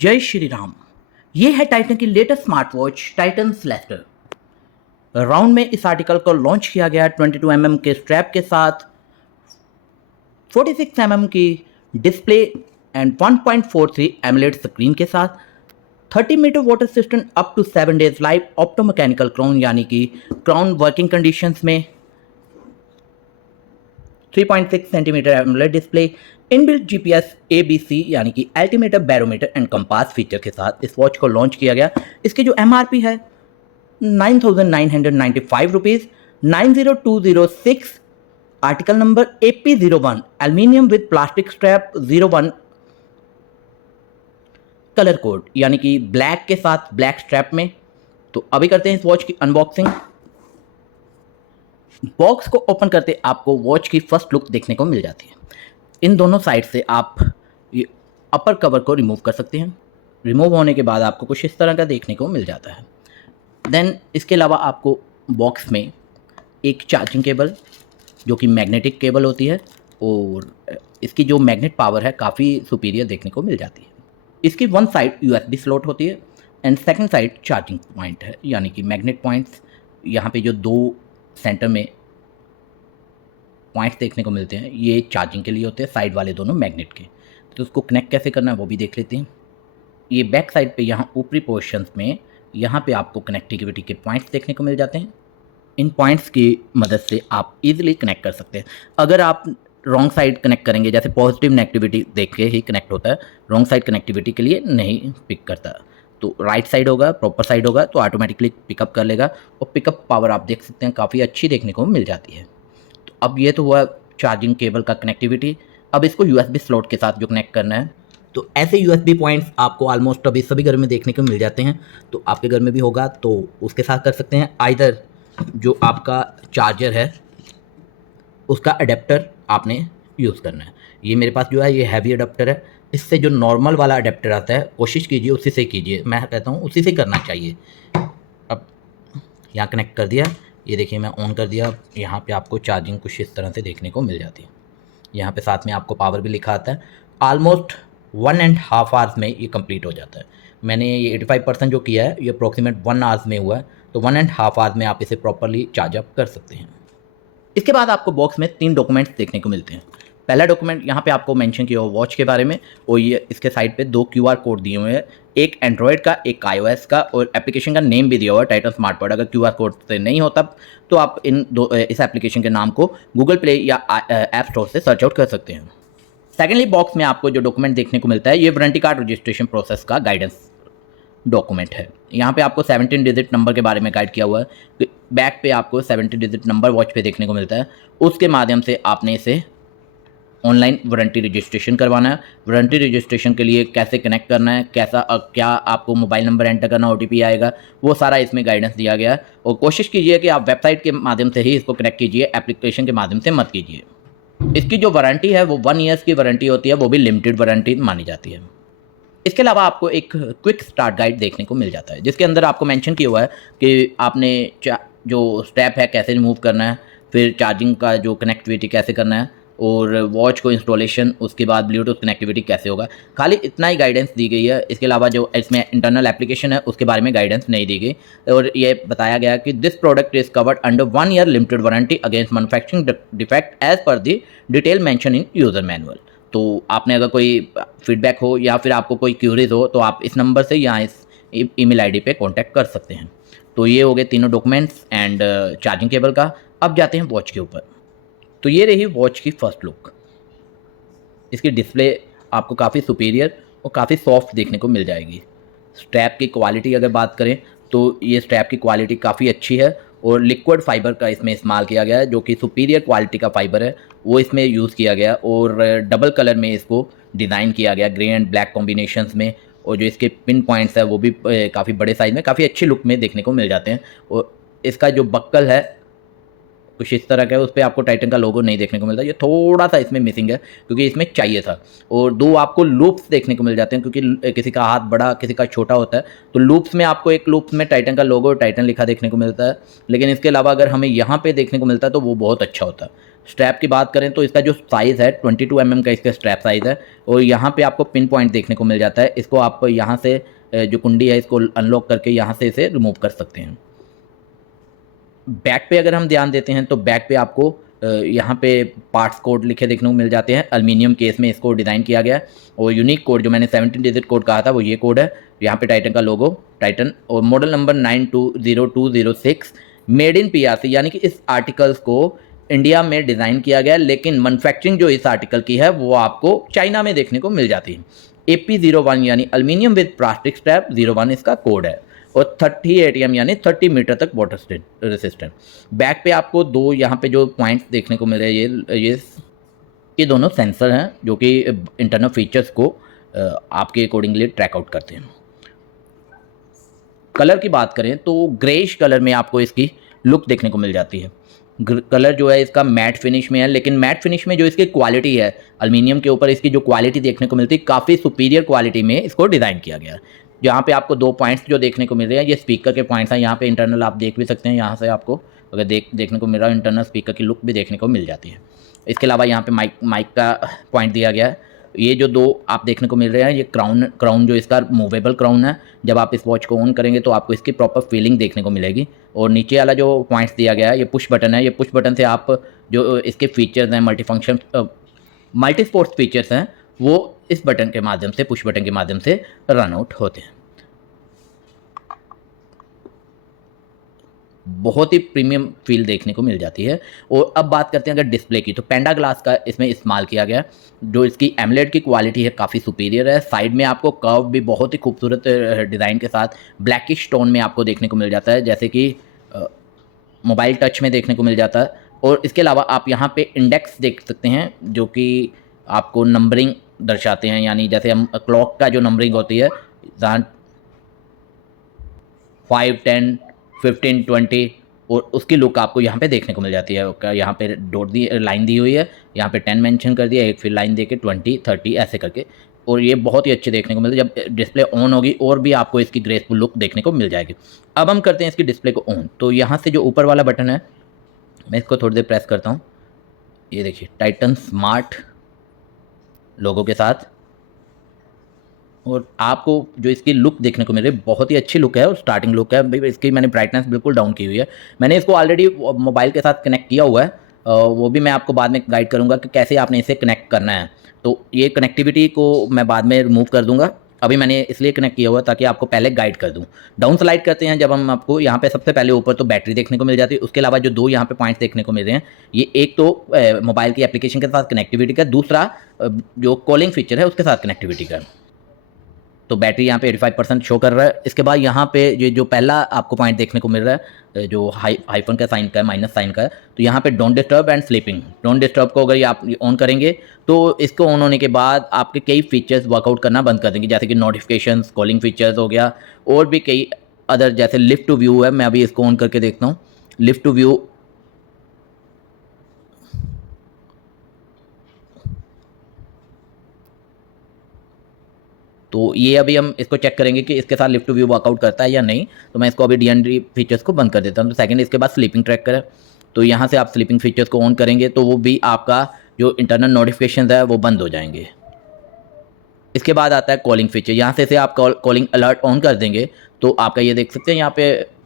जय श्री राम। ये है टाइटन की latest smart watch Titan Celestor. Round में इस आर्टिकल को लॉन्च किया गया 22 mm के स्ट्रैप के साथ, 46 mm की डिस्प्ले एंड 1.43 एमुलेट स्क्रीन के साथ, 30 metre water resistant up to 7 days life optomechanical crown यानी कि क्राउन वर्किंग कंडीशंस में, 3.6 centimetre AMOLED display, inbuilt GPS ABC यानी कि altimeter, barometer and compass feature के साथ इस वॉच को लॉन्च किया गया। इसकी जो एमआरपी है 9,995 rupees, 90206, article number AP01, aluminium with plastic strap 01, colour code यानी कि ब्लैक के साथ ब्लैक स्ट्रैप में। तो अभी करते हैं इस वॉच की अनबॉक्सिंग। बॉक्स को ओपन करते आपको वॉच की फर्स्ट लुक देखने को मिल जाती है। इन दोनों साइड से आप ये अपर कवर को रिमूव कर सकते हैं। रिमूव होने के बाद आपको कुछ इस तरह का देखने को मिल जाता है। देन इसके अलावा आपको बॉक्स में एक चार्जिंग केबल जो कि मैग्नेटिक केबल होती है और इसकी जो मैग्नेट पावर है काफ़ी सुपीरियर देखने को मिल जाती है। इसकी वन साइड USB स्लॉट होती है and second side charging point है, यानी कि मैग्नेट पॉइंट्स। यहाँ पे जो दो सेंटर में पॉइंट्स देखने को मिलते हैं ये चार्जिंग के लिए होते हैं, साइड वाले दोनों मैग्नेट के। तो उसको कनेक्ट कैसे करना है वो भी देख लेते हैं। ये बैक साइड पे यहाँ ऊपरी पोर्शंस में यहाँ पे आपको कनेक्टिविटी के पॉइंट्स देखने को मिल जाते हैं। इन पॉइंट्स की मदद से आप इजीली कनेक्ट कर सकते हैं। अगर आप रॉन्ग साइड कनेक्ट करेंगे, जैसे पॉजिटिव नेगेटिविटी देख के ही कनेक्ट होता है, रॉन्ग साइड कनेक्टिविटी के लिए नहीं पिक करता। तो राइट साइड होगा, प्रॉपर साइड होगा तो ऑटोमेटिकली पिकअप कर लेगा। और पिकअप पावर आप देख सकते हैं काफ़ी अच्छी देखने को मिल जाती है। तो अब ये तो हुआ चार्जिंग केबल का कनेक्टिविटी। अब इसको USB स्लॉट के साथ जो कनेक्ट करना है, तो ऐसे USB पॉइंट्स आपको ऑलमोस्ट अभी सभी घर में देखने को मिल जाते हैं। तो आपके घर में भी होगा तो उसके साथ कर सकते हैं। आइदर जो आपका चार्जर है उसका अडेप्टर आपने यूज़ करना है। ये मेरे पास जो है ये हैवी अडेप्टर है। इससे जो नॉर्मल वाला अडेप्टर आता है कोशिश कीजिए उसी से कीजिए, मैं कहता हूँ उसी से करना चाहिए। अब यहाँ कनेक्ट कर दिया, ये देखिए मैं ऑन कर दिया। यहाँ पे आपको चार्जिंग कुछ इस तरह से देखने को मिल जाती है। यहाँ पे साथ में आपको पावर भी लिखा आता है। ऑलमोस्ट 1.5 आवर्स में ये कंप्लीट हो जाता है। मैंने ये 85% जो किया है ये अप्रोक्सीमेट 1 आवर्स में हुआ है। तो 1.5 आवर्स में आप इसे प्रॉपरली चार्ज अप कर सकते हैं। इसके बाद आपको बॉक्स में 3 डॉक्यूमेंट्स देखने को मिलते हैं। पहला डॉक्यूमेंट यहाँ पे आपको मेंशन किया हुआ वॉच के बारे में, और ये इसके साइड पे 2 QR कोड दिए हुए हैं, एक एंड्रॉयड का, एक iOS का, और एप्लीकेशन का नेम भी दिया हुआ है टाइटन स्मार्ट पॉड। अगर QR कोड से नहीं होता तो आप इस एप्लीकेशन के नाम को गूगल प्ले या ऐप स्टोर से सर्च आउट कर सकते हैं। सेकेंडली बॉक्स में आपको जो डॉक्यूमेंट देखने को मिलता है ये वारंटी कार्ड रजिस्ट्रेशन प्रोसेस का गाइडेंस डॉक्यूमेंट है। यहाँ पे आपको 17 डिजिट नंबर के बारे में गाइड किया हुआ है। बैक पे आपको 17 डिजिट नंबर वॉच पे देखने को मिलता है। उसके माध्यम से आपने इसे ऑनलाइन वारंटी रजिस्ट्रेशन करवाना है। वारंटी रजिस्ट्रेशन के लिए कैसे कनेक्ट करना है, कैसा क्या आपको मोबाइल नंबर एंटर करना, OTP आएगा, वो सारा इसमें गाइडेंस दिया गया है। और कोशिश कीजिए कि आप वेबसाइट के माध्यम से ही इसको कनेक्ट कीजिए, एप्लीकेशन के माध्यम से मत कीजिए। इसकी जो वारंटी है वो 1 ईयर्स की वारंटी होती है, वो भी लिमिटेड वारंटी मानी जाती है। इसके अलावा आपको एक क्विक स्टार्ट गाइड देखने को मिल जाता है जिसके अंदर आपको मेंशन किया हुआ है कि आपने जो स्टेप है कैसे रिमूव करना है, फिर चार्जिंग का जो कनेक्टिविटी कैसे करना है, और वॉच को इंस्टॉलेशन, उसके बाद ब्लूटूथ कनेक्टिविटी कैसे होगा। खाली इतना ही गाइडेंस दी गई है। इसके अलावा जो इसमें इंटरनल एप्लीकेशन है उसके बारे में गाइडेंस नहीं दी गई। और ये बताया गया कि this product is covered under 1 year limited warranty against manufacturing defect as per the detail mention in user manual. तो आपने अगर कोई फीडबैक हो या फिर आपको कोई क्यूरीज हो तो आप इस नंबर से या इस ईमेल आईडी पे कांटेक्ट कर सकते हैं। तो ये हो गए तीनों डॉक्यूमेंट्स एंड चार्जिंग केबल का। अब जाते हैं वॉच के ऊपर। तो ये रही वॉच की फर्स्ट लुक। इसकी डिस्प्ले आपको काफ़ी सुपीरियर और काफ़ी सॉफ्ट देखने को मिल जाएगी। स्ट्रैप की क्वालिटी अगर बात करें तो ये स्ट्रैप की क्वालिटी काफ़ी अच्छी है और लिक्विड फाइबर का इसमें इस्तेमाल किया गया है, जो कि सुपीरियर क्वालिटी का फाइबर है वो इसमें यूज़ किया गया। और डबल कलर में इसको डिज़ाइन किया गया, ग्रे एंड ब्लैक कॉम्बिनेशंस में। और जो इसके पिन पॉइंट्स है वो भी काफ़ी बड़े साइज़ में, काफ़ी अच्छी लुक में देखने को मिल जाते हैं। और इसका जो बक्कल है कुछ इस तरह का है, उस पे आपको टाइटन का लोगो नहीं देखने को मिलता। ये थोड़ा सा इसमें मिसिंग है क्योंकि इसमें चाहिए था। और दो आपको लूप्स देखने को मिल जाते हैं क्योंकि किसी का हाथ बड़ा किसी का छोटा होता है, तो लूप्स में आपको एक लूप्स में टाइटन का लोगो टाइटन लिखा देखने को मिलता है। लेकिन इसके अलावा अगर हमें यहाँ पे देखने को मिलता है तो वो बहुत अच्छा होता है। स्ट्रैप की बात करें तो इसका जो साइज़ है 22 mm का इसका स्ट्रैप साइज़ है। और यहाँ पे आपको पिन पॉइंट देखने को मिल जाता है। इसको आप यहाँ से जो कुंडी है इसको अनलॉक करके यहाँ से इसे रिमूव कर सकते हैं। बैक पे अगर हम ध्यान देते हैं तो बैक पे आपको यहाँ पे पार्ट्स कोड लिखे देखने को मिल जाते हैं। एल्युमिनियम केस में इसको डिज़ाइन किया गया है। और यूनिक कोड जो मैंने 17 डिजिट कोड कहा था वो ये कोड है। यहाँ पे टाइटन का लोगो टाइटन और model number 920206 made in PRC, यानी कि इस आर्टिकल्स को इंडिया में डिज़ाइन किया गया है, लेकिन मैन्युफैक्चरिंग जो इस आर्टिकल की है वो आपको चाइना में देखने को मिल जाती है। AP01 यानी एल्युमिनियम विद प्लास्टिक स्ट्रैप 01 इसका कोड है। और 30 ATM यानी 30 मीटर तक वाटर रेसिस्टेंट। बैक पे आपको दो यहाँ पे जो पॉइंट्स देखने को मिल रहे हैं, ये दोनों सेंसर हैं जो कि इंटरनल फीचर्स को आपके अकॉर्डिंगली ट्रैक आउट करते हैं। कलर की बात करें तो ग्रेइश कलर में आपको इसकी लुक देखने को मिल जाती है। कलर जो है इसका मैट फिनिश में है, लेकिन मैट फिनिश में जो इसकी क्वालिटी है एल्युमिनियम के ऊपर इसकी जो क्वालिटी देखने को मिलती है काफ़ी सुपीरियर क्वालिटी में इसको डिज़ाइन किया गया है। यहाँ पे आपको दो पॉइंट्स जो देखने को मिल रहे हैं ये स्पीकर के पॉइंट्स हैं। यहाँ पे इंटरनल आप देख भी सकते हैं, यहाँ से आपको अगर देखने को मिल रहा है इंटरनल स्पीकर की लुक भी देखने को मिल जाती है। इसके अलावा यहाँ पे माइक का पॉइंट दिया गया है। ये जो दो आप देखने को मिल रहे हैं ये क्राउन जो इसका मूवेबल क्राउन है। जब आप इस वॉच को ऑन करेंगे तो आपको इसकी प्रॉपर फीलिंग देखने को मिलेगी। और नीचे वाला जो पॉइंट्स दिया गया है ये पुश बटन है। ये पुश बटन से आप जो इसके फीचर्स हैं मल्टी स्पोर्ट्स फीचर्स हैं वो इस बटन के माध्यम से पुश बटन के माध्यम से रन आउट होते हैं। बहुत ही प्रीमियम फील देखने को मिल जाती है। और अब बात करते हैं अगर डिस्प्ले की, तो पेंडा ग्लास का इसमें इस्तेमाल किया गया। जो इसकी एमोलेड की क्वालिटी है काफ़ी सुपीरियर है। साइड में आपको कर्व भी बहुत ही खूबसूरत डिज़ाइन के साथ ब्लैकिश टोन में आपको देखने को मिल जाता है, जैसे कि मोबाइल टच में देखने को मिल जाता है। और इसके अलावा आप यहाँ पे इंडेक्स देख सकते हैं जो कि आपको नंबरिंग दर्शाते हैं, यानी जैसे हम क्लॉक का जो नंबरिंग होती है 5, 10, 15, 20 और उसकी लुक आपको यहाँ पे देखने को मिल जाती है। यहाँ पे डॉट दी लाइन दी हुई है, यहाँ पे 10 मेंशन कर दिया, एक फिर लाइन दे के 20, 30 ऐसे करके। और ये बहुत ही अच्छे देखने को मिलते हैं। जब डिस्प्ले ऑन होगी और भी आपको इसकी ग्रेसफुल लुक देखने को मिल जाएगी। अब हम करते हैं इसकी डिस्प्ले को ऑन। तो यहाँ से जो ऊपर वाला बटन है मैं इसको थोड़ी देर प्रेस करता हूँ। ये देखिए टाइटन स्मार्ट लोगो के साथ। और आपको जो इसकी लुक देखने को मिल रही है बहुत ही अच्छी लुक है और स्टार्टिंग लुक है। भाई इसकी मैंने ब्राइटनेस बिल्कुल डाउन की हुई है। मैंने इसको ऑलरेडी मोबाइल के साथ कनेक्ट किया हुआ है, वो भी मैं आपको बाद में गाइड करूँगा कि कैसे आपने इसे कनेक्ट करना है। तो ये कनेक्टिविटी को मैं बाद में रिमूव कर दूँगा, अभी मैंने इसलिए कनेक्ट किया हुआ ताकि आपको पहले गाइड कर दूँ। डाउन स्लाइड करते हैं जब हम आपको यहाँ पे सबसे पहले ऊपर तो बैटरी देखने को मिल जाती है। उसके अलावा जो दो यहाँ पे पॉइंट्स देखने को मिल रहे हैं ये एक तो मोबाइल की एप्लीकेशन के साथ कनेक्टिविटी का, दूसरा जो कॉलिंग फीचर है उसके साथ कनेक्टिविटी का। तो बैटरी यहाँ पे 85% शो कर रहा है। इसके बाद यहाँ पे ये जो पहला आपको पॉइंट देखने को मिल रहा है जो हाइफन का साइन का है, माइनस साइन का है, तो यहाँ पे don't disturb and sleeping. Don't disturb को अगर आप ऑन करेंगे तो इसको ऑन होने के बाद आपके कई फीचर्स वर्कआउट करना बंद कर देंगे, जैसे कि नोटिफिकेशंस, कॉलिंग फीचर्स हो गया और भी कई अदर, जैसे लिफ्ट टू व्यू है। मैं अभी इसको ऑन करके देखता हूँ। लिफ्ट टू व्यू तो ये अभी हम इसको चेक करेंगे कि इसके साथ लिफ्ट टू व्यू वर्कआउट करता है या नहीं। तो मैं इसको अभी DND फीचर्स को बंद कर देता हूँ। तो सेकंड इसके बाद स्लीपिंग ट्रैक करें, तो यहाँ से आप स्लीपिंग फीचर्स को ऑन करेंगे तो वो भी आपका जो इंटरनल नोटिफिकेशन है वो बंद हो जाएंगे। इसके बाद आता है कॉलिंग फीचर। यहाँ से आप कॉलिंग अलर्ट ऑन कर देंगे तो आपका ये देख सकते हैं यहाँ पे।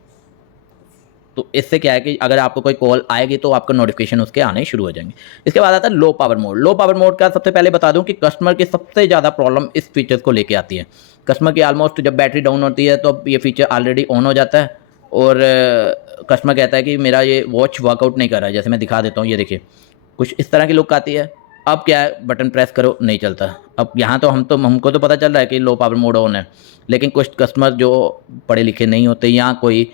तो इससे क्या है कि अगर आपको कोई कॉल आएगी तो आपका नोटिफिकेशन उसके आने शुरू हो जाएंगे। इसके बाद आता है low power mode. Low power mode का सबसे पहले बता दूं कि कस्टमर की सबसे ज़्यादा प्रॉब्लम इस फीचर्स को लेके आती है। कस्टमर की ऑलमोस्ट जब बैटरी डाउन होती है तो ये फीचर ऑलरेडी ऑन हो जाता है और कस्टमर कहता है कि मेरा ये वॉच वर्कआउट नहीं कर रहा है। जैसे मैं दिखा देता हूँ, ये देखिए कुछ इस तरह की लुक आती है। अब क्या है, बटन प्रेस करो नहीं चलता। अब यहाँ तो हमको तो पता चल रहा है कि लो पावर मोड ऑन है, लेकिन कुछ कस्टमर जो पढ़े लिखे नहीं होते या कोई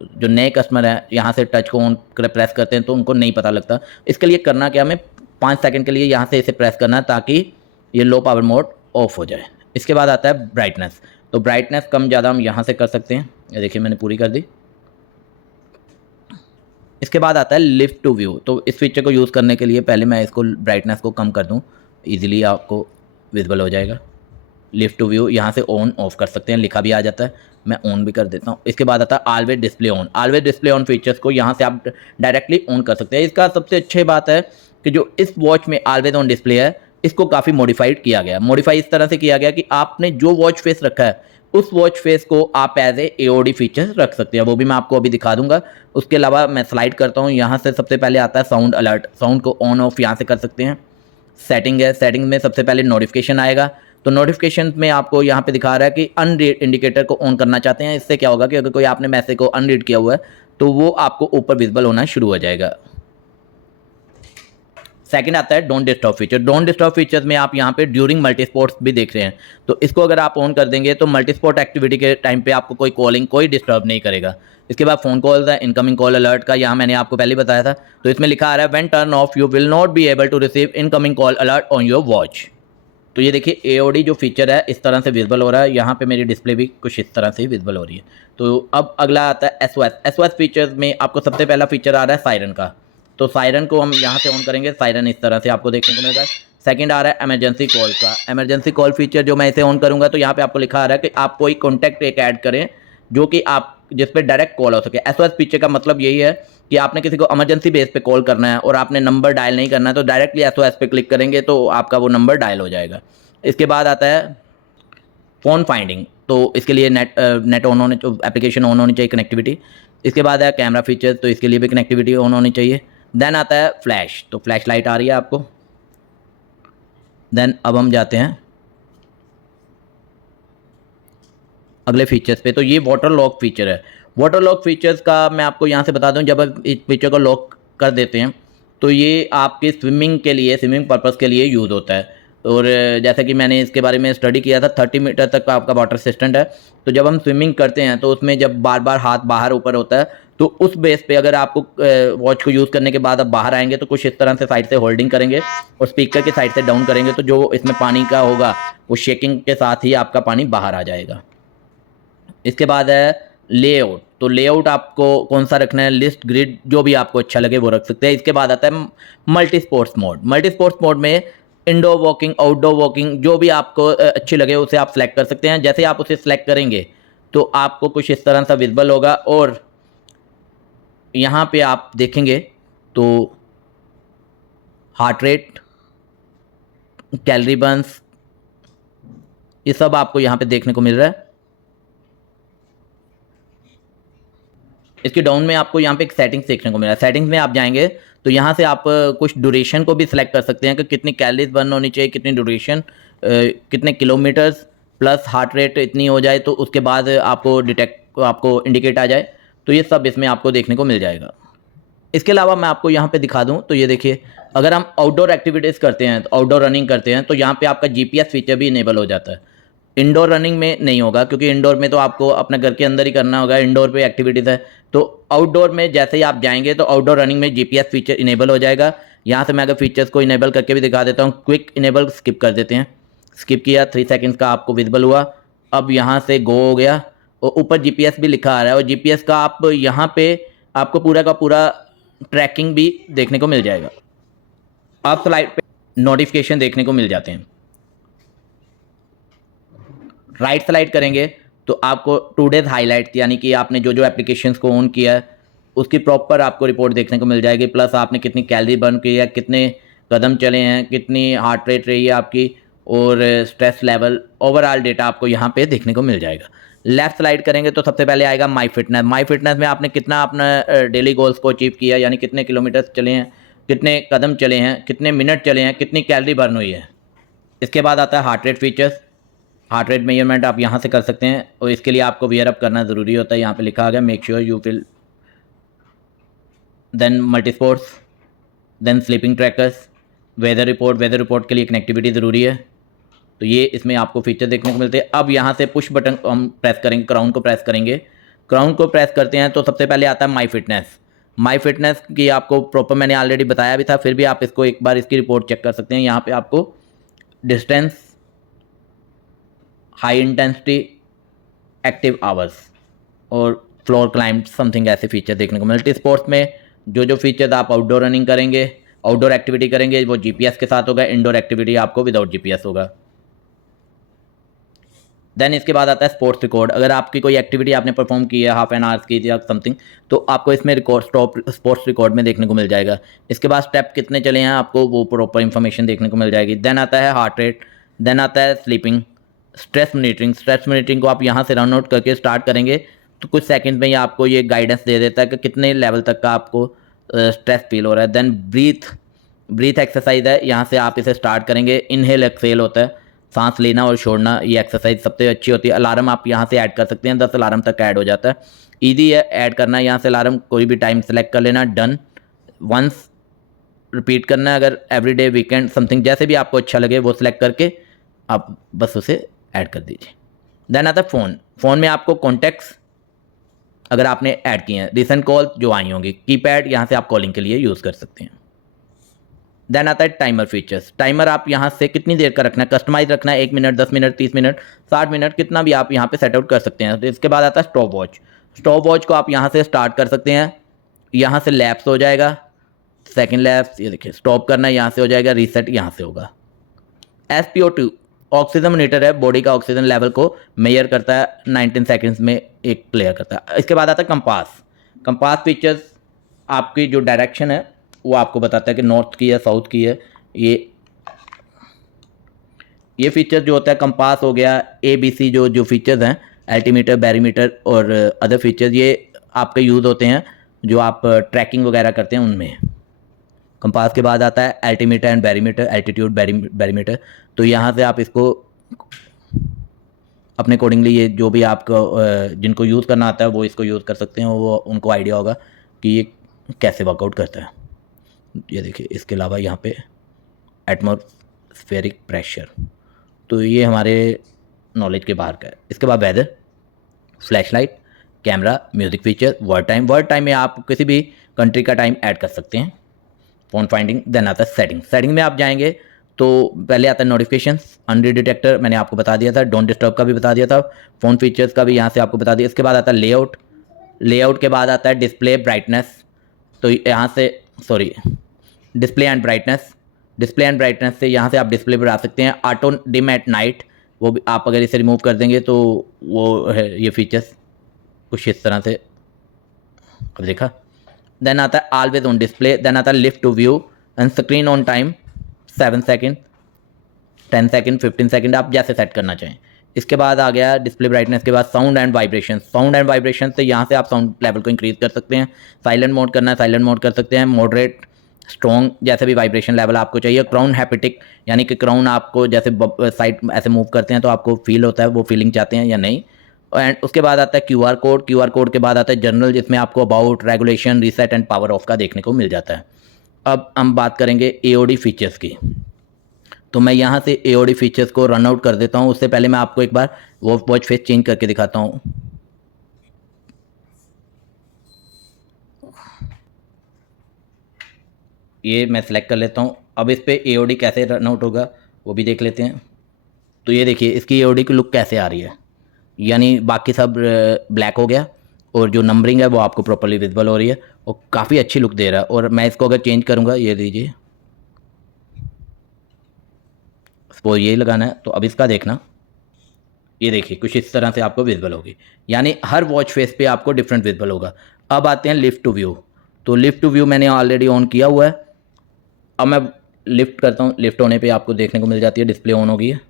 जो नए कस्टमर हैं यहाँ से टच को ऑन प्रेस करते हैं तो उनको नहीं पता लगता। इसके लिए करना क्या, हमें 5 सेकंड के लिए यहाँ से इसे प्रेस करना है ताकि ये लो पावर मोड ऑफ हो जाए। इसके बाद आता है ब्राइटनेस। तो ब्राइटनेस कम ज़्यादा हम यहाँ से कर सकते हैं। ये देखिए मैंने पूरी कर दी। इसके बाद आता है लिफ्ट टू व्यू। तो इस फीचर को यूज़ करने के लिए पहले मैं इसको ब्राइटनेस को कम कर दूँ, ईजिली आपको विजिबल हो जाएगा। लिफ्ट टू व्यू यहाँ से ऑन ऑफ कर सकते हैं, लिखा भी आ जाता है, मैं ऑन भी कर देता हूँ। इसके बाद आता है always display on. Always display on features को यहाँ से आप डायरेक्टली ऑन कर सकते हैं। इसका सबसे अच्छी बात है कि जो इस वॉच में ऑलवेज ऑन डिस्प्ले है, इसको काफ़ी मॉडिफाइड किया गया। मॉडिफाई इस तरह से किया गया कि आपने जो वॉच फेस रखा है उस वॉच फेस को आप एज ए AOD फीचर रख सकते हैं, वो भी मैं आपको अभी दिखा दूंगा। उसके अलावा मैं स्लाइड करता हूँ, यहाँ से सबसे पहले आता है साउंड अलर्ट। साउंड को ऑन ऑफ यहाँ से कर सकते हैं। सेटिंग है, सेटिंग में सबसे पहले नोटिफिकेशन आएगा। तो नोटिफिकेशन में आपको यहाँ पे दिखा रहा है कि अनरीड इंडिकेटर को ऑन करना चाहते हैं। इससे क्या होगा कि अगर कोई आपने मैसेज को अनरीड किया हुआ है तो वो आपको ऊपर विजिबल होना शुरू हो जाएगा। सेकंड आता है don't disturb feature. Don't disturb features में आप यहाँ पे ड्यूरिंग मल्टी स्पोर्ट्स भी देख रहे हैं, तो इसको अगर आप ऑन कर देंगे तो मल्टी स्पोर्ट एक्टिविटी के टाइम पे आपको कोई कॉलिंग कोई डिस्टर्ब नहीं करेगा। इसके बाद फोन कॉल्स है, इनकमिंग कॉल अलर्ट का, यहाँ मैंने आपको पहले बताया था। तो इसमें लिखा आ रहा है when turn off you will not be able to receive incoming call alert on your watch. तो ये देखिए AOD जो फीचर है इस तरह से विजिबल हो रहा है। यहाँ पे मेरी डिस्प्ले भी कुछ इस तरह से विजिबल हो रही है। तो अब अगला आता है SOS फीचर्स में आपको सबसे पहला फीचर आ रहा है सायरन का। तो सायरन को हम यहाँ से ऑन करेंगे, सायरन इस तरह से आपको देखने को मिलेगा। सेकंड आ रहा है इमरजेंसी कॉल का। इमरजेंसी कॉल फीचर जो मैं इसे ऑन करूँगा तो यहाँ पे आपको लिखा आ रहा है कि आप कोई कॉन्टैक्ट एक ऐड करें जो कि आप जिस पे डायरेक्ट कॉल हो सके। SOS फीचर का मतलब यही है कि आपने किसी को इमरजेंसी बेस पे कॉल करना है और आपने नंबर डायल नहीं करना है, तो डायरेक्टली SOS पे क्लिक करेंगे तो आपका वो नंबर डायल हो जाएगा। इसके बाद आता है फ़ोन फाइंडिंग। तो इसके लिए नेट ऑन होने, एप्लीकेशन ऑन होनी चाहिए, कनेक्टिविटी। इसके बाद है कैमरा फीचर, तो इसके लिए भी कनेक्टिविटी ऑन होनी चाहिए। देन आता है फ्लैश, तो फ्लैश लाइट आ रही है आपको। देन अब हम जाते हैं अगले फीचर्स पे। तो ये वाटर लॉक फीचर है। वाटर लॉक फीचर्स का मैं आपको यहाँ से बता दूँ, जब आप इस फीचर को लॉक कर देते हैं तो ये आपके स्विमिंग के लिए, स्विमिंग पर्पज़ के लिए यूज़ होता है। और जैसा कि मैंने इसके बारे में स्टडी किया था, 30 मीटर तक का आपका वाटर रेजिस्टेंट है। तो जब हम स्विमिंग करते हैं तो उसमें जब बार बार हाथ बाहर ऊपर होता है तो उस बेस पे अगर आपको वॉच को यूज़ करने के बाद आप बाहर आएंगे तो कुछ इस तरह से साइड से होल्डिंग करेंगे और स्पीकर के साइड से डाउन करेंगे तो जो इसमें पानी का होगा वो शेकिंग के साथ ही आपका पानी बाहर आ जाएगा। इसके बाद है लेआउट। तो लेआउट आपको कौन सा रखना है, लिस्ट, ग्रिड, जो भी आपको अच्छा लगे वो रख सकते हैं। इसके बाद आता है multi sports mode. Multi sports mode में इंडोर वॉकिंग, आउटडोर वॉकिंग, जो भी आपको अच्छी लगे उसे आप सेलेक्ट कर सकते हैं। जैसे आप उसे सेलेक्ट करेंगे तो आपको कुछ इस तरह सा विजिबल होगा। और यहाँ पे आप देखेंगे तो हार्ट रेट, कैलोरी बर्न्स, ये सब आपको यहाँ पे देखने को मिल रहा है। इसके डाउन में आपको यहाँ पे एक सेटिंग्स देखने को मिल रहा है। सेटिंग्स में आप जाएंगे तो यहाँ से आप कुछ ड्यूरेशन को भी सिलेक्ट कर सकते हैं कि कितनी कैलोरीज बर्न होनी चाहिए, कितनी ड्यूरेशन, कितने किलोमीटर्स, प्लस हार्ट रेट इतनी हो जाए तो उसके बाद आपको इंडिकेट आ जाए। तो ये सब इसमें आपको देखने को मिल जाएगा। इसके अलावा मैं आपको यहाँ पे दिखा दूँ तो ये देखिए, अगर हम आउटडोर एक्टिविटीज़ करते हैं, तो आउटडोर रनिंग करते हैं तो यहाँ पे आपका GPS फीचर भी इनेबल हो जाता है। इंडोर रनिंग में नहीं होगा क्योंकि इंडोर में तो आपको अपने घर के अंदर ही करना होगा, इंडोर पे एक्टिविटीज़ है। तो आउटडोर में जैसे ही आप जाएंगे तो आउटडोर रनिंग में GPS फीचर इनेबल हो जाएगा। यहाँ से मैं अगर फीचर्स को इनेबल करके भी दिखा देता हूँ, क्विक इनेबल स्किप कर देते हैं। स्किप किया, 3 सेकेंड्स का आपको विजिबल हुआ। अब यहाँ से गो हो गया और ऊपर GPS भी लिखा आ रहा है और GPS का आप यहाँ पे आपको पूरा का पूरा ट्रैकिंग भी देखने को मिल जाएगा। आप स्लाइड पे नोटिफिकेशन देखने को मिल जाते हैं। राइट स्लाइड करेंगे तो आपको टुडेज हाईलाइट, यानी कि आपने जो जो एप्लीकेशंस को ऑन किया है उसकी प्रॉपर आपको रिपोर्ट देखने को मिल जाएगी। प्लस आपने कितनी कैलोरी बर्न की है, कितने कदम चले हैं, कितनी हार्ट रेट रही है आपकी, और स्ट्रेस लेवल, ओवरऑल डेटा आपको यहाँ पे देखने को मिल जाएगा। लेफ्ट स्लाइड करेंगे तो सबसे पहले आएगा माई फिटनेस। माई फिटनेस में आपने कितना अपना डेली गोल्स को अचीव किया, यानी कितने किलोमीटर चले हैं, कितने कदम चले हैं, कितने मिनट चले हैं, कितनी कैलोरी बर्न हुई है। इसके बाद आता है heart rate features. Heart rate measurement आप यहाँ से कर सकते हैं और इसके लिए आपको वियर अप करना ज़रूरी होता है। यहाँ पे लिखा आ गया make sure you will. Then multi sports, then sleeping trackers, weather report. Weather report के लिए कनेक्टिविटी ज़रूरी है। तो ये इसमें आपको फीचर देखने को मिलते हैं। अब यहाँ से पुश बटन हम प्रेस करेंगे, क्राउन को प्रेस करेंगे। क्राउन को प्रेस करते हैं तो सबसे पहले आता है माई फिटनेस। माई फिटनेस की आपको प्रॉपर मैंने ऑलरेडी बताया भी था, फिर भी आप इसको एक बार इसकी रिपोर्ट चेक कर सकते हैं। यहाँ पे आपको distance, high intensity, active hours और फ्लोर क्लाइंब समथिंग ऐसे फीचर देखने को। मल्टी स्पोर्ट्स में जो जो फीचर्स आप आउटडोर रनिंग करेंगे, आउटडोर एक्टिविटी करेंगे, वो जीपीएस के साथ होगा। इंडोर एक्टिविटी आपको विदाउट जीपीएस होगा। देन इसके बाद आता है स्पोर्ट्स रिकॉर्ड। अगर आपकी कोई एक्टिविटी आपने परफॉर्म की है, हाफ एन आवर्स की या समथिंग, तो आपको इसमें रिकॉर्ड स्पोर्ट्स रिकॉर्ड में देखने को मिल जाएगा। इसके बाद स्टेप कितने चले हैं आपको वो प्रॉपर इन्फॉर्मेशन देखने को मिल जाएगी। देन आता है हार्ट रेट, देन आता है sleeping, stress monitoring. Stress monitoring को आप यहाँ से रन आउट करके स्टार्ट करेंगे तो कुछ सेकंड में ही आपको ये गाइडेंस दे देता है कि कितने लेवल तक का आपको स्ट्रेस फील हो रहा है। देन ब्रीथ एक्सरसाइज है, यहाँ से आप इसे स्टार्ट करेंगे। इनहेल एक्सहेल होता है, सांस लेना और छोड़ना, ये एक्सरसाइज सबसे अच्छी होती है। अलार्म आप यहाँ से ऐड कर सकते हैं, 10 अलार्म तक ऐड हो जाता है। ईजी है ऐड करना, यहाँ से अलार्म कोई भी टाइम सेलेक्ट कर लेना, डन। वंस रिपीट करना है, अगर एवरीडे, वीकेंड, समथिंग जैसे भी आपको अच्छा लगे वो सिलेक्ट करके आप बस उसे ऐड कर दीजिए। देन आता है फ़ोन में आपको कॉन्टैक्ट्स अगर आपने ऐड किए हैं, रिसेंट कॉल जो आई होंगी, कीपैड यहाँ से आप कॉलिंग के लिए यूज़ कर सकते हैं। देन आता है टाइमर फीचर्स। टाइमर आप यहाँ से कितनी देर का रखना है, कस्टमाइज रखना है, 1 मिनट, 10 मिनट, 30 मिनट, 60 मिनट, कितना भी आप यहाँ पे सेट आउट कर सकते हैं। तो इसके बाद आता है स्टॉप वॉच। स्टॉप वॉच को आप यहाँ से स्टार्ट कर सकते हैं, यहाँ से लैप्स हो जाएगा, सेकेंड लैप्स, ये देखिए स्टॉप करना है यहाँ से हो जाएगा, रीसेट यहाँ से होगा। SpO2 ऑक्सीजन मॉनिटर है, बॉडी का ऑक्सीजन लेवल को मेजर करता है, 19 सेकेंड्स में एक क्लियर करता है। इसके बाद आता है कंपास। कंपास फीचर्स आपकी जो डायरेक्शन है वो आपको बताता है कि नॉर्थ की है, साउथ की है। ये फीचर जो होता है, कंपास हो गया, ABC जो फीचर्स हैं, एल्टीमीटर, बैरीमीटर और अदर फीचर्स, ये आपके यूज़ होते हैं जो आप ट्रैकिंग वगैरह करते हैं उनमें। कंपास के बाद आता है एल्टीमीटर एंड बैरीमीटर, एल्टीट्यूड, बैरीमीटर। तो यहाँ से आप इसको अपने अकॉर्डिंगली, ये जो भी आपको जिनको यूज़ करना आता है वो इसको यूज़ कर सकते हैं, वो उनको आइडिया होगा कि ये कैसे वर्कआउट करता है। ये देखिए, इसके अलावा यहाँ पे एटमॉस्फेरिक प्रेशर, तो ये हमारे नॉलेज के बाहर का है। इसके बाद weather, flashlight, camera, music feature, world time में आप किसी भी कंट्री का टाइम ऐड कर सकते हैं। फ़ोन फाइंडिंग, देन आता है सेटिंग में आप जाएंगे तो पहले आता है नोटिफिकेशन, अनरीड डिटेक्टर मैंने आपको बता दिया था, डोंट डिस्टर्ब का भी बता दिया था, फ़ोन फीचर्स का भी यहाँ से आपको बता दिया। इसके बाद आता है लेआउट के बाद आता है डिस्प्ले ब्राइटनेस। तो यहाँ से डिस्प्ले एंड ब्राइटनेस से यहाँ से आप डिस्प्ले बढ़ा सकते हैं। ऑटो डिम एट नाइट, वो भी आप अगर इसे रिमूव कर देंगे तो वो है, ये फीचर्स कुछ इस तरह से, अब देखा। देन आता है ऑलवेज ऑन डिस्प्ले, देन आता है lift to view and screen on time, 7 second, 10 second, 15 second, आप जैसे सेट करना चाहें। इसके बाद आ गया डिस्प्ले ब्राइटनेस के बाद साउंड एंड वाइब्रेशन से यहाँ से आप साउंड लेवल को इंक्रीज़ कर सकते हैं। साइलेंट मोड करना है, साइलेंट मोड कर सकते हैं, मॉडरेट, स्ट्रॉन्ग, जैसे भी वाइब्रेशन लेवल आपको चाहिए। क्राउन हैप्टिक, यानी कि क्राउन आपको जैसे साइड ऐसे मूव करते हैं तो आपको फील होता है, वो फीलिंग चाहते हैं या नहीं। एंड उसके बाद आता है QR कोड के बाद आता है जनरल, जिसमें आपको about, regulation, reset and power of का देखने को मिल जाता है। अब हम बात करेंगे AOD फीचर्स की, तो मैं यहाँ से AOD फीचर्स को रन आउट कर देता हूँ। उससे पहले मैं आपको एक बार वो वॉच फेस चेंज करके दिखाता हूँ। ये मैं सिलेक्ट कर लेता हूँ। अब इस पे AOD कैसे रन आउट होगा वो भी देख लेते हैं। तो ये देखिए इसकी AOD की लुक कैसे आ रही है, यानी बाकी सब ब्लैक हो गया और जो नंबरिंग है वो आपको प्रॉपर्ली विजिबल हो रही है और काफ़ी अच्छी लुक दे रहा है। और मैं इसको अगर चेंज करूँगा, ये दीजिए, सपोज यही लगाना है, तो अब इसका देखना, ये देखिए कुछ इस तरह से आपको विजिबल होगी, यानी हर वॉच फेस पे आपको डिफरेंट विजिबल होगा। अब आते हैं लिफ्ट टू व्यू, तो लिफ्ट टू व्यू मैंने ऑलरेडी ऑन किया हुआ है। अब मैं लिफ्ट करता हूँ, लिफ्ट होने पे आपको देखने को मिल जाती है, डिस्प्ले ऑन हो गई है।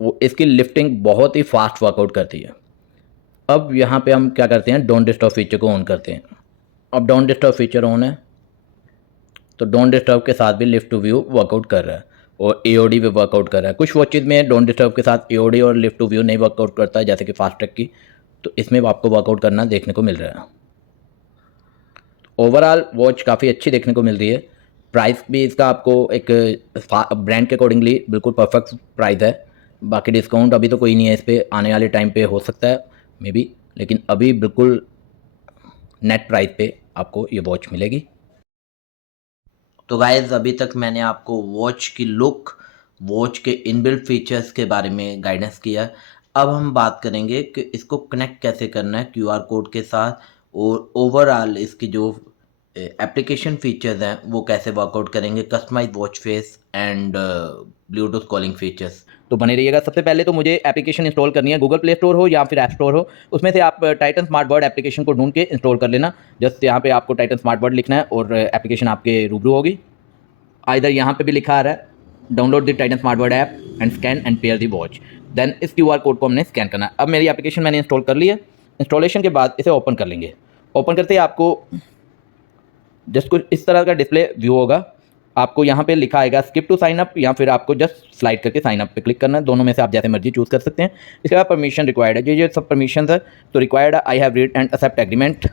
वो इसकी लिफ्टिंग बहुत ही फास्ट वर्कआउट करती है। अब यहाँ पे हम क्या करते हैं, डोंट डिस्टर्ब फीचर को ऑन करते हैं। अब डोंट डिस्टर्ब फीचर ऑन है, तो डोंट डिस्टर्ब के साथ भी लिफ्ट टू व्यू वर्कआउट कर रहा है और AOD भी वर्कआउट कर रहा है। कुछ वॉचेज में डोंट डिस्टर्ब के साथ AOD और लिफ्ट टू व्यू नहीं वर्कआउट करता है, जैसे कि फास्ट ट्रैक की, तो इसमें आपको वर्कआउट करना देखने को मिल रहा है। ओवरऑल वॉच काफ़ी अच्छी देखने को मिल रही है। प्राइस भी इसका आपको एक ब्रांड के अकॉर्डिंगली बिल्कुल परफेक्ट प्राइस है। बाकी डिस्काउंट अभी तो कोई नहीं है इस पर, आने वाले टाइम पे हो सकता है मे बी, लेकिन अभी बिल्कुल नेट प्राइस पे आपको ये वॉच मिलेगी। तो गाइज़ अभी तक मैंने आपको वॉच की लुक, वॉच के इनबिल्ट फीचर्स के बारे में गाइडेंस किया। अब हम बात करेंगे कि इसको कनेक्ट कैसे करना है QR कोड के साथ और ओवरऑल इसकी जो एप्लीकेशन फीचर्स हैं वो कैसे वर्कआउट करेंगे, customize watch face and Bluetooth calling features. तो बने रहिएगा। सबसे पहले तो मुझे एप्लीकेशन इंस्टॉल करनी है, गूगल प्ले स्टोर हो या फिर ऐप स्टोर हो, उसमें से आप टाइटन स्मार्ट वर्ड एप्लीकेशन को ढूंढ के इंस्टॉल कर लेना। जस्ट यहाँ पे आपको टाइटन स्मार्ट वर्ड लिखना है और एप्लीकेशन आपके रूबरू होगी। इधर यहाँ पे भी लिखा आ रहा है download the Titan Smart World app and scan and pair the watch. Then इस QR कोड को हमने स्कैन करना है। अब मेरी एप्लीकेशन मैंने इंस्टॉल कर ली है। इंस्टॉलेशन के बाद इसे ओपन कर लेंगे। ओपन करते ही आपको जस्ट कुछ इस तरह का डिस्प्ले व्यू होगा। आपको यहाँ पे लिखा आएगा स्किप टू साइन अप या फिर आपको जस्ट स्लाइड करके साइन अप पे क्लिक करना है। दोनों में से आप जैसे मर्जी चूज़ कर सकते हैं। इसके बाद परमिशन रिक्वायर्ड है, ये सब परमिशन है तो required I have read and accept agreement.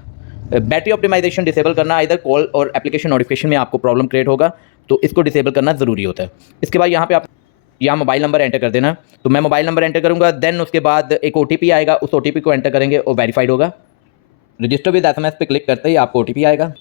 Battery optimization disable करना, इधर कॉल और एप्लीकेशन नोटिफिकेशन में आपको प्रॉब्लम क्रिएट होगा तो इसको डिसेबल करना ज़रूरी होता है। इसके बाद यहाँ पे आप यहाँ मोबाइल नंबर एंटर कर देना। तो मैं मोबाइल नंबर एंटर करूँगा। देन उसके बाद एक OTP आएगा, उस OTP को एंटर करेंगे और वेरीफाइड होगा। रजिस्टर विद SMS पे क्लिक करते ही आपको OTP आएगा।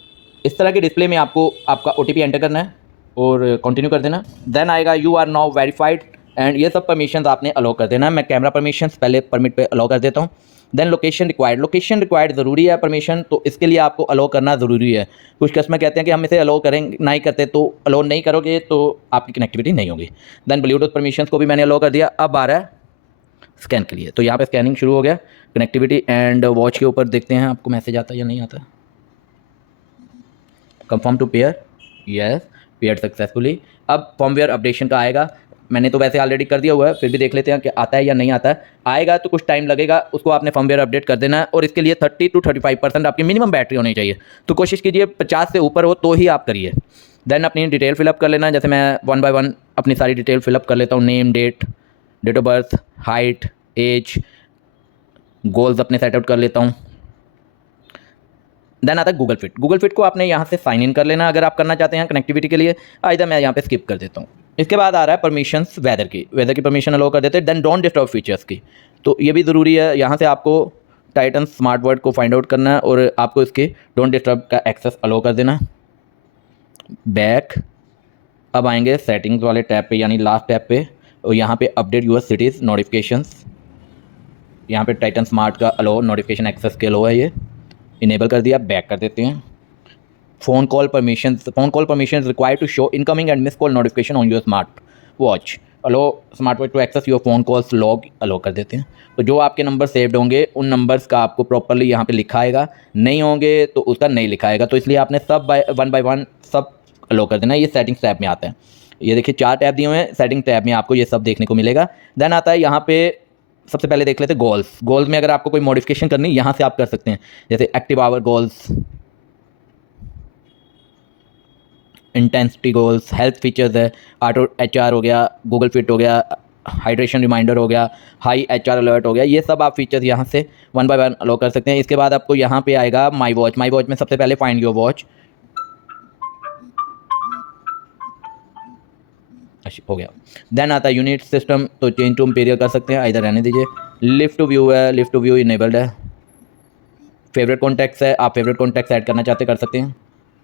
इस तरह के डिस्प्ले में आपको आपका OTP एंटर करना है और कंटिन्यू कर देना। देन आएगा you are now verified and ये सब परमिशंस आपने अलाउ कर देना है। मैं कैमरा परमिशंस पहले परमिट पे अलाउ कर देता हूँ। देन लोकेशन रिक्वायर्ड ज़रूरी है परमिशन, तो इसके लिए आपको अलाउ करना ज़रूरी है। कुछ कस्टमर कहते हैं कि हम इसे अलाउ करेंगे, नहीं करते तो अलाउ नहीं करोगे तो आपकी कनेक्टिविटी नहीं होगी। देन ब्लूटूथ परमिशंस को भी मैंने अलाउ कर दिया। अब आ रहा है स्कैन के लिए, तो यहाँ पे स्कैनिंग शुरू हो गया। कनेक्टिविटी एंड वॉच के ऊपर देखते हैं आपको मैसेज आता है या नहीं आता। Confirm to pair, yes pair successfully. अब फॉर्मवेयर अपडेशन का आएगा। मैंने तो वैसे ऑलरेडी कर दिया हुआ है, फिर भी देख लेते हैं कि आता है या नहीं आता है। आएगा तो कुछ टाइम लगेगा, उसको आपने फॉर्मवेयर अपडेट कर देना है और इसके लिए 30 to 35% आपकी मिनिमम बैटरी होनी चाहिए। तो कोशिश कीजिए 50 से ऊपर हो तो ही आप करिए। देन अपनी डिटेल फिलअप कर लेना। जैसे मैं 1 by 1 अपनी सारी डिटेल फिलअप कर लेता हूँ। Name, date of birth, height, age, goals अपने सेटआउट कर लेता हूँ। देन आता है गूगल फिट को आपने यहाँ से साइन इन कर लेना अगर आप करना चाहते हैं कनेक्टिविटी के लिए। इधर मैं यहाँ पे स्किप कर देता हूँ। इसके बाद आ रहा है परमिशंस, वेदर की परमिशन अलाउ कर देते हैं। देन डोंट डिस्टर्ब फीचर्स की, तो ये भी ज़रूरी है। यहाँ से आपको टाइटन स्मार्ट वर्ड को फाइंड आउट करना है और आपको इसके डोंट डिस्टर्ब का एक्सेस अलाउ कर देना। बैक, अब आएंगे सेटिंग्स वाले टैब पे यानी लास्ट टैब पे और यहाँ पे अपडेट यूर सिटीज़ नोटिफिकेशंस। यहाँ पे टाइटन स्मार्ट का अलाउ नोटिफिकेशन एक्सेस के अलाउ है, ये इनेबल कर दिया। बैक कर देते हैं। Phone call permissions required to show incoming and miss call notification on your smart watch. Allow smart watch to access your phone calls log allow कर देते हैं। तो जो आपके नंबर सेव्ड होंगे उन नंबर्स का आपको प्रॉपरली यहाँ पे लिखा आएगा, नहीं होंगे तो उसका नहीं लिखा आएगा। तो इसलिए आपने सब वन बाय वन सब अलो कर देना। ये सेटिंग्स टैब में आता है। ये देखिए 4 टैब दिए हुए हैं, सेटिंग टैब में आपको ये सब देखने को मिलेगा। देन आता है यहाँ पे सबसे पहले देख लेते हैं गोल्स में अगर आपको कोई मॉडिफिकेशन करनी यहाँ से आप कर सकते हैं। जैसे active hour goals, intensity goals, health features है, ऑटो HR हो गया, गूगल फिट हो गया, हाइड्रेशन रिमाइंडर हो गया, हाई HR अलर्ट हो गया। ये सब आप फीचर्स यहाँ से 1 by 1 अलो कर सकते हैं। इसके बाद आपको यहाँ पे आएगा माई वॉच में सबसे पहले फाइंड योर वॉच हो गया। देन आता है यूनिट सिस्टम, तो चेंज टू इंपीरियल कर सकते हैं, इधर रहने दीजिए। लिफ्ट टू व्यू है, लिफ्ट टू व्यू इनेबल्ड है। फेवरेट कॉन्टैक्ट्स है, आप फेवरेट कॉन्टैक्ट्स ऐड करना चाहते कर सकते हैं।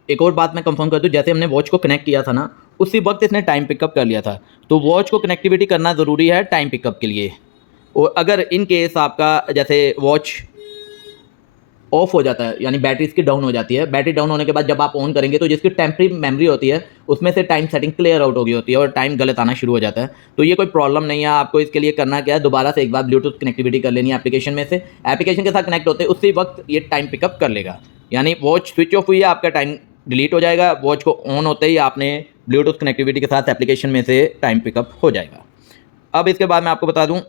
एक और बात मैं कंफर्म कर दूं, जैसे हमने वॉच को कनेक्ट किया था ना, उसी वक्त इसने टाइम पिकअप कर लिया था। तो वॉच को कनेक्टिविटी करना ज़रूरी है टाइम पिकअप के लिए। और अगर इन केस आपका जैसे वॉच ऑफ हो जाता है यानी बैटरी इसकी डाउन हो जाती है, बैटरी डाउन होने के बाद जब आप ऑन करेंगे तो जिसकी टेम्परी मेमोरी होती है उसमें से टाइम सेटिंग क्लियर आउट हो गई होती है और टाइम गलत आना शुरू हो जाता है। तो ये कोई प्रॉब्लम नहीं है। आपको इसके लिए करना क्या है, दोबारा से एक बार ब्लूटूथ कनेक्टिविटी कर लेनी है एप्लीकेशन में से। एप्लीकेशन के साथ कनेक्ट होते उसी वक्त ये टाइम पिकअप कर लेगा। यानी वॉच स्विच ऑफ हुई है, आपका टाइम डिलीट हो जाएगा। वॉच को ऑन होते ही आपने ब्लूटूथ कनेक्टिविटी के साथ एप्लीकेशन में से टाइम पिकअप हो जाएगा। अब इसके बाद मैं आपको बता दूं,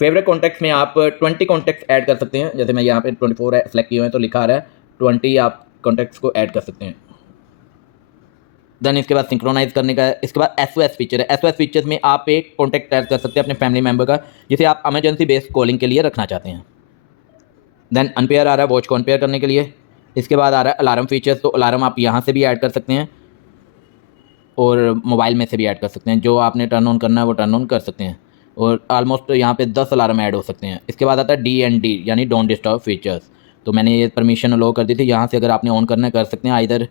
फेवरेट कॉन्टैक्ट्स में आप 20 कॉन्टैक्ट्स ऐड कर सकते हैं। जैसे मैं यहाँ पे 24 सेलेक्ट किए हुए हैं तो लिखा आ रहा है 20 आप कॉन्टैक्ट्स को ऐड कर सकते हैं। देन इसके बाद सिंक्रोनाइज करने का है। इसके बाद SOS फीचर है। SOS फीचर्स में आप एक कॉन्टैक्ट ऐड कर सकते हैं अपने फैमिली मेम्बर का, जिसे आप इमरजेंसी बेस्ड कॉलिंग के लिए रखना चाहते हैं। देन अनपेयर आ रहा है वॉच को अनपेयर करने के लिए। इसके बाद आ रहा है अलार्म फीचर्स, तो अलार्म आप यहाँ से भी ऐड कर सकते हैं और मोबाइल में से भी ऐड कर सकते हैं। जो आपने टर्न ऑन करना है वो टर्न ऑन कर सकते हैं और ऑलमोस्ट यहाँ पे 10 अलार्म ऐड हो सकते हैं। इसके बाद आता है DND यानी डोंट डिस्टर्ब फीचर्स, तो मैंने ये परमिशन अलो कर दी थी। यहाँ से अगर आपने ऑन करना है कर सकते हैं, इधर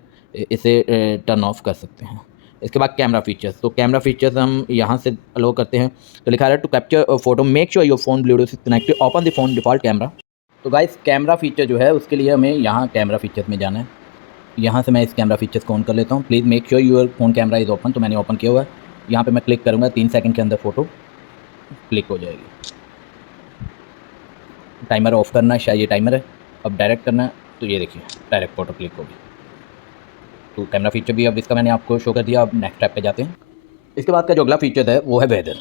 इसे टर्न ऑफ कर सकते हैं। इसके बाद कैमरा फीचर्स, तो कैमरा फीचर्स हम यहाँ से अलो करते हैं। तो लिखा है to capture photo make sure your phone Bluetooth connected open the phone default camera. तो गाइस कैमरा फीचर जो है उसके लिए हमें यहाँ कैमरा फीचर्स में जाना है। यहाँ से मैं इस कैमरा फीचर्स को ऑन कर लेता हूँ। Please make sure your phone camera is open, तो मैंने ओपन किया हुआ है। यहाँ पे मैं क्लिक करूँगा, 3 सेकंड के अंदर फ़ोटो क्लिक हो जाएगी। टाइमर ऑफ करना है, शायद ये टाइमर है। अब डायरेक्ट करना है, तो ये देखिए डायरेक्ट फ़ोटो क्लिक होगी। तो कैमरा फीचर भी अब इसका मैंने आपको शो कर दिया। अब नेक्स्ट स्टेप पे जाते हैं। इसके बाद का जो अगला फीचर है वो है वेदर।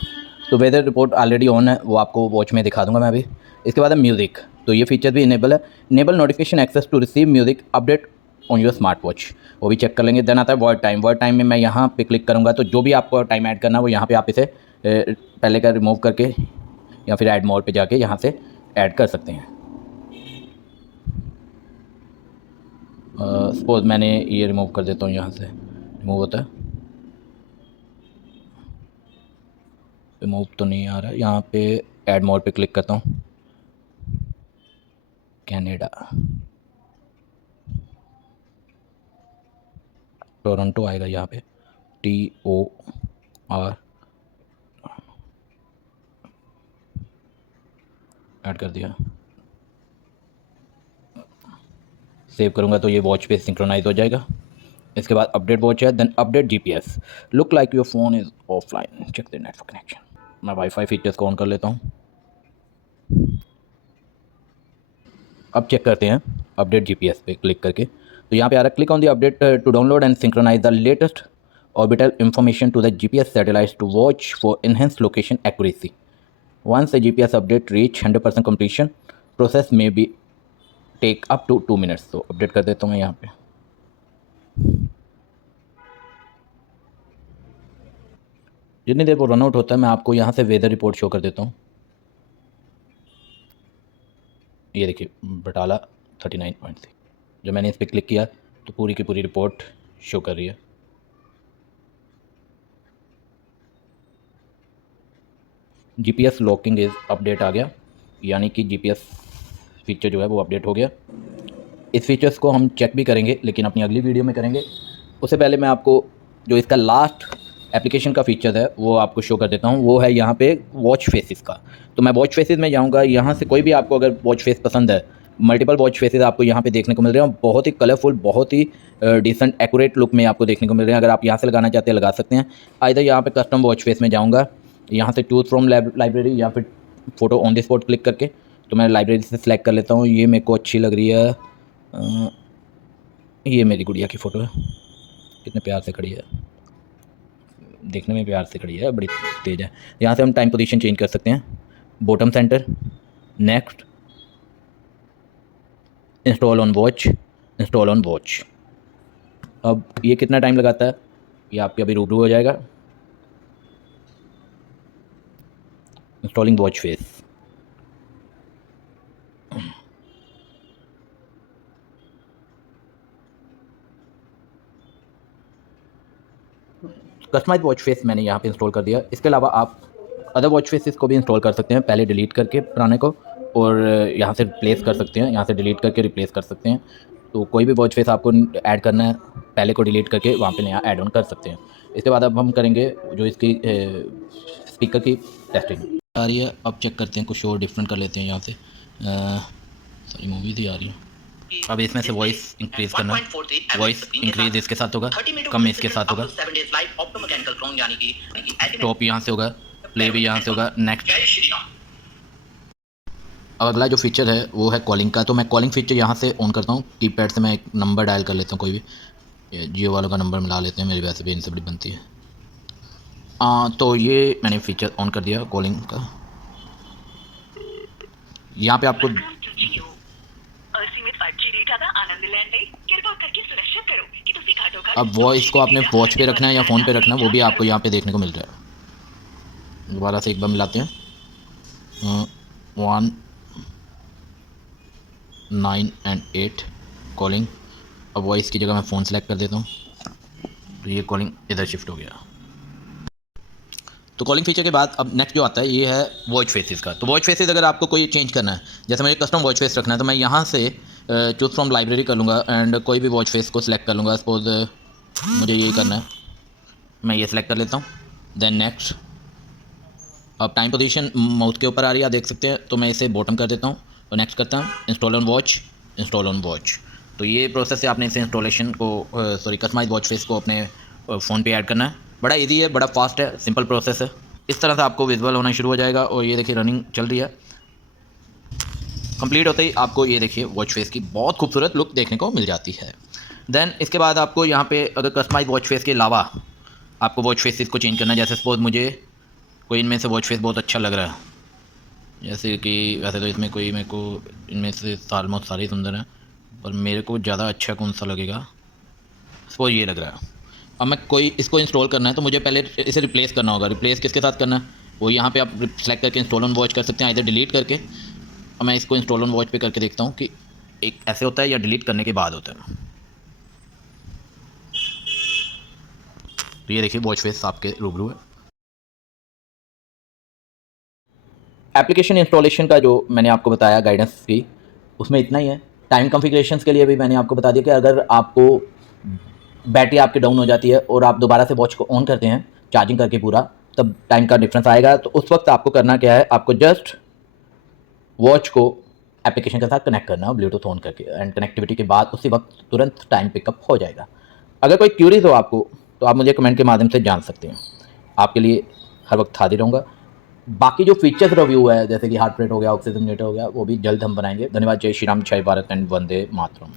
तो वेदर रिपोर्ट ऑलरेडी ऑन है, वो आपको वॉच में दिखा दूंगा मैं अभी। इसके बाद है म्यूज़िक, तो ये फीचर भी इनेबल है। Enable notification access to receive music update on your smart watch, वो भी चेक कर लेंगे। देन आता है वर्ड टाइम। वर्ड टाइम में मैं यहाँ पे क्लिक करूँगा, तो जो भी आपको टाइम ऐड करना है वो यहाँ पे आप इसे पहले का रिमूव करके या फिर ऐड मोड पे जाके यहाँ से ऐड कर सकते हैं। सपोज मैंने ये रिमूव कर देता हूँ, यहाँ से रिमूव होता है, रिमूव तो नहीं आ रहा है। यहाँ पे ऐड मोड पे क्लिक करता हूँ, कनाडा, टोरंटो आएगा यहाँ पे, TOR ऐड कर दिया। सेव करूँगा तो ये वॉच पे सिंक्रोनाइज हो जाएगा। इसके बाद अपडेट वॉच है, then update GPS। Look like your phone is offline, check the network connection. मैं वाईफाई फीचर्स को ऑन कर लेता हूँ। अब चेक करते हैं अपडेट GPS पे क्लिक करके। तो यहाँ पे आ रहा है click on the update to download and synchronise the latest orbital information to the GPS satellite to watch for enhance location accuracy. Once the GPS update reach 100% completion, process may be take up to 2 minutes. तो update कर देता हूँ मैं यहाँ पे। जितनी देर वो run out होता है मैं आपको यहाँ से वेदर रिपोर्ट शो कर देता हूँ। ये देखिए बटाला 39.6, जब मैंने इस पर क्लिक किया तो पूरी की पूरी रिपोर्ट शो कर रही है। GPS लॉकिंग इज़ अपडेट आ गया, यानी कि GPS फीचर जो है वो अपडेट हो गया। इस फीचर्स को हम चेक भी करेंगे, लेकिन अपनी अगली वीडियो में करेंगे। उससे पहले मैं आपको जो इसका लास्ट एप्लीकेशन का फीचर है वो आपको शो कर देता हूँ। वो है यहाँ पे वॉच फेसेस का। तो मैं वॉच फेसेस में जाऊँगा, यहाँ से कोई भी आपको अगर वॉच फेस पसंद है, मल्टीपल वॉच फेसेस आपको यहाँ पे देखने को मिल रहे हैं, बहुत ही कलरफुल, बहुत ही डिसेंट एक्यूरेट लुक में आपको देखने को मिल रहे हैं। अगर आप यहाँ से लगाना चाहते हैं लगा सकते हैं। आइदर यहाँ पे कस्टम वॉच फेस में जाऊँगा, यहाँ से चूज़ फ्रॉम लाइब्रेरी या फिर photo on the spot click करके, तो मैं लाइब्रेरी से सिलेक्ट कर लेता हूँ। ये मेरे को अच्छी लग रही है। ये मेरी गुड़िया की फ़ोटो है, कितने प्यार से खड़ी है, देखने में प्यार से खड़ी है, बड़ी तेज़ है। यहाँ से हम टाइम पोजीशन चेंज कर सकते हैं, bottom centre, next, install on watch, install on watch. अब ये कितना टाइम लगाता है ये आपके अभी रूबरू हो जाएगा। Installing watch face. Customize watch face मैंने यहाँ पे इंस्टॉल कर दिया। इसके अलावा आप अदर वॉच फेसेस को भी इंस्टॉल कर सकते हैं, पहले डिलीट करके पुराने को, और यहाँ से रिप्लेस कर सकते हैं, यहाँ से डिलीट करके रिप्लेस कर सकते हैं। तो कोई भी वॉच फेस आपको ऐड करना है, पहले को डिलीट करके वहाँ पे नया ऐड ऑन कर सकते हैं। इसके बाद अब हम करेंगे जो इसकी स्पीकर की टेस्टिंग आ रही है। अब चेक करते हैं, कुछ और डिफरेंट कर लेते हैं यहाँ से। सारी मूवीज़ ही आ रही हैं। अब इसमें से वॉइस इंक्रीज़ करना, वॉइस इंक्रीज़ इसके साथ होगा, कम इसके साथ होगा। टॉप यहाँ से होगा, प्ले भी यहाँ से होगा, नेक्स्ट। अब अगला जो फीचर है वो है कॉलिंग का। तो मैं कॉलिंग फीचर यहाँ से ऑन करता हूँ। कीपैड से मैं एक नंबर डायल कर लेता हूँ, कोई भी, जियो वालों का नंबर मिला लेते हैं, मेरी वैसे भी इनसे बड़ी बनती है। तो ये मैंने फीचर ऑन कर दिया कॉलिंग का। यहाँ पे आपको अब वॉइस को आपने वॉच पे रखना है या फ़ोन पे रखना है, वो भी आपको यहाँ पे देखने को मिल रहा है। दोबारा से एक बार मिलाते हैं, 1 9 and 8 कॉलिंग। अब वॉइस की जगह मैं फ़ोन सेलेक्ट कर देता हूँ, तो ये कॉलिंग इधर शिफ्ट हो गया। तो कॉलिंग फीचर के बाद अब नेक्स्ट जो आता है ये है वॉच फेसेस का। तो वॉच फेसेस अगर आपको कोई चेंज करना है, जैसे मुझे कस्टम वॉच फेस रखना है, तो मैं यहाँ से चूज़ फ्रॉम लाइब्रेरी कर लूँगा एंड कोई भी वॉच फेस को सिलेक्ट कर लूँगा। सपोज मुझे यही करना है, मैं ये सिलेक्ट कर लेता हूँ, देन नेक्स्ट। अब टाइम पोजीशन माउथ के ऊपर आ रही है, आप देख सकते हैं, तो मैं इसे बॉटम कर देता हूँ, तो नेक्स्ट करता हूँ, install on watch, install on watch. तो ये प्रोसेस है, आपने इसे इंस्टॉलेशन को कस्टमाइज वॉच फेस को अपने फ़ोन पे ऐड करना है। बड़ा इजी है, बड़ा फास्ट है, सिंपल प्रोसेस है। इस तरह से आपको विजुअल होना शुरू हो जाएगा और ये देखिए रनिंग चल रही है। कंप्लीट होते ही आपको ये देखिए वॉच फेस की बहुत खूबसूरत लुक देखने को मिल जाती है। देन इसके बाद आपको यहाँ पे अगर कस्टमाइज वॉच फेस के अलावा आपको वॉच फेसेस को चेंज करना है, जैसे सपोज मुझे कोई इनमें से वॉच फेस बहुत अच्छा लग रहा है, जैसे कि वैसे तो इसमें कोई मेरे को इनमें से ऑलमोस्ट सारे सुंदर हैं, पर मेरे को ज़्यादा अच्छा कौन सा लगेगा, सपोज ये लग रहा है। अब मैं कोई इसको इंस्टॉल करना है तो मुझे पहले इसे रिप्लेस करना होगा। रिप्लेस किसके साथ करना है, वो यहाँ पे आप सेलेक्ट करके इंस्टॉल ऑन वॉच कर सकते हैं, इधर डिलीट करके। और मैं इसको इंस्टॉल ऑन वॉच पे करके देखता हूँ कि एक ऐसे होता है या डिलीट करने के बाद होता है। तो ये देखिए वॉच फेस आपके रूबरू है। एप्लीकेशन इंस्टॉलेशन का जो मैंने आपको बताया गाइडेंस की, उसमें इतना ही है। टाइम कॉन्फ़िगरेशंस के लिए भी मैंने आपको बता दिया कि अगर आपको बैटरी आपकी डाउन हो जाती है और आप दोबारा से वॉच को ऑन करते हैं चार्जिंग करके पूरा, तब टाइम का डिफरेंस आएगा। तो उस वक्त आपको करना क्या है, आपको जस्ट वॉच को एप्लीकेशन के साथ कनेक्ट करना है ब्लूटूथ ऑन करके, एंड कनेक्टिविटी के बाद उसी वक्त तुरंत टाइम पिकअप हो जाएगा। अगर कोई क्यूरीज हो आपको तो आप मुझे कमेंट के माध्यम से जान सकते हैं, आपके लिए हर वक्त हाजिर रहूँगा। बाकी जो फीचर्स रिव्यू है, जैसे कि हार्ट रेट हो गया, ऑक्सीजन मीटर हो गया, वो भी जल्द हम बनाएंगे। धन्यवाद। जय श्री राम, जय भारत एंड वंदे मातरम।